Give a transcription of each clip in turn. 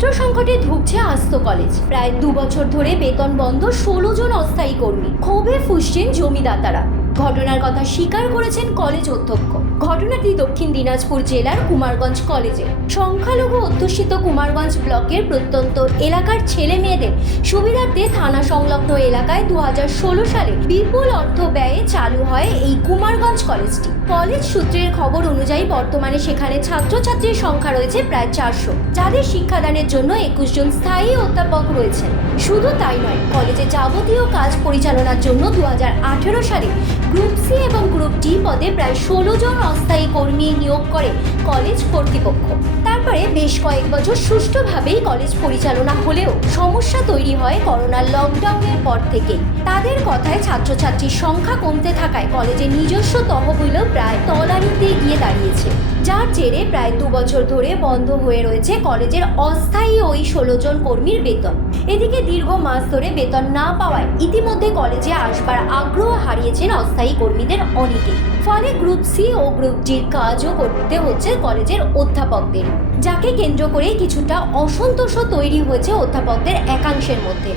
ছাত্র সংকটে ধুঁকছে আস্ত কলেজ। প্রায় 2 বছর ধরে বেতন বন্ধ 16 জন অস্থায়ী কর্মী। ক্ষোভে ফুঁসছেন জমিদাতারা। ঘটনার কথা স্বীকার করেছেন কলেজ অধ্যক্ষ। ঘটনাটি দক্ষিণ দিনাজপুর জেলার কুমারগঞ্জ কলেজে। সংখ্যালঘু অধ্যুষিত কুমারগঞ্জ ব্লকের প্রত্যন্ত এলাকার ছেলে মেয়েদের সুবিধার্থে থানা সংলগ্ন এলাকায় 2016 সালে বিপুল অর্থ ব্যয়ে চালু হয় এই কুমারগঞ্জ কলেজটি। কলেজ সূত্রের খবর অনুযায়ী বর্তমানে সেখানে ছাত্রছাত্রীর সংখ্যা রয়েছে প্রায় 400, যাদের শিক্ষাদানের জন্য 21 জন স্থায়ী অধ্যাপক রয়েছেন। শুধু তাই নয়, কলেজে যাবতীয় কাজ পরিচালনার জন্য 2018 সালে গ্রুপ সি এবং গ্রুপ ডি পদে প্রায় 16 জন অস্থায়ী কর্মী নিয়োগ করে কলেজ কর্তৃপক্ষ। তারপরে বেশ কয়েক বছর সুষ্ঠুভাবেই কলেজ পরিচালনা হলেও সমস্যা তৈরি হয় করোনার লকডাউনের পর থেকেই। তাদের কথায় ছাত্রছাত্রীর সংখ্যা কমতে থাকায় কলেজের নিজস্ব তহবিলও প্রায় তলানিতে গিয়ে দাঁড়িয়েছে, যার জেরে প্রায় 2 বছর ধরে বন্ধ হয়ে রয়েছে কলেজের অস্থায়ী ওই 16 জন কর্মীর বেতন। এদিকে দীর্ঘ মাস ধরে বেতন না পাওয়ায় ইতিমধ্যে কলেজে আসবার আগ্রহ হারিয়েছেন অস্থায়ী কর্মীদের অনেকেই। ফলে গ্রুপ সি ও গ্রুপ ডির কাজও করতে হচ্ছে কলেজের অধ্যাপকদের, যাকে কেন্দ্র করে কিছুটা অসন্তোষও তৈরি হয়েছে অধ্যাপকদের একাংশের মধ্যে।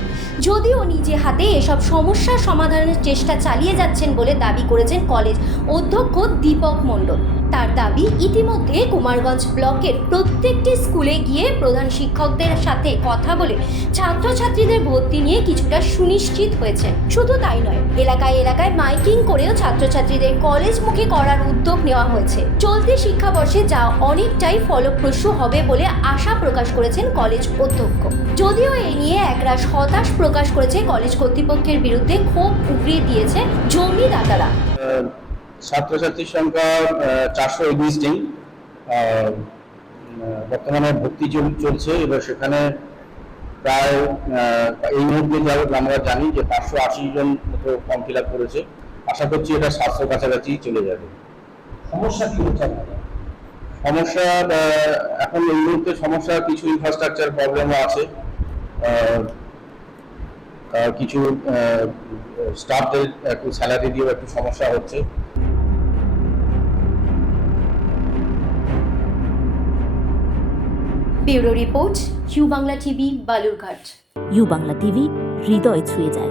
যদিও নিজে হাতে এসব সমস্যার সমাধানের চেষ্টা চালিয়ে যাচ্ছেন বলে দাবি করেছেন কলেজ অধ্যক্ষ দীপক মণ্ডল। তার দাবি, ইতিমধ্যে কুমারগঞ্জ ব্লকের প্রত্যেকটি স্কুলে গিয়ে প্রধান শিক্ষকদের সাথে কথা বলে ছাত্রছাত্রীদের ভর্তি নিয়ে কিছুটা সুনিশ্চিত হয়েছে। শুধু তাই নয়, এলাকায় এলাকায় মাইকিং করেও ছাত্রছাত্রীদের কলেজমুখী করার উদ্যোগ নেওয়া হয়েছে। চলতি শিক্ষাবর্ষে যা অনেকটাই ফলপ্রসূ হবে বলে আশা প্রকাশ করেছেন কলেজ অধ্যক্ষ। যদিও এ নিয়ে একরাশ হতাশ প্রকাশ করেছে কলেজ কর্তৃপক্ষের বিরুদ্ধে ক্ষোভ উগরিয়ে দিয়েছে জমিদাতারা। ছাত্রছাত্রীর সংখ্যা 421 জন বর্তমানে ভর্তি চলছে। এবার সেখানে প্রায় এই মুহূর্তে আমরা জানি যে 580 জন মতো ফর্ম ফিল আপ করেছে। আশা করছি এটা 700 কাছাকাছি চলে যাবে। সমস্যা কি হচ্ছে? সমস্যা এখন এই মুহূর্তে সমস্যা কিছু ইনফ্রাস্ট্রাকচার প্রবলেমও আছে, কিছু স্টাফদের একটু স্যালারি দিয়েও একটু সমস্যা হচ্ছে। Bureau report, U Bangla TV, Balurghat. U Bangla TV হৃদয় ছুঁয়ে যায়।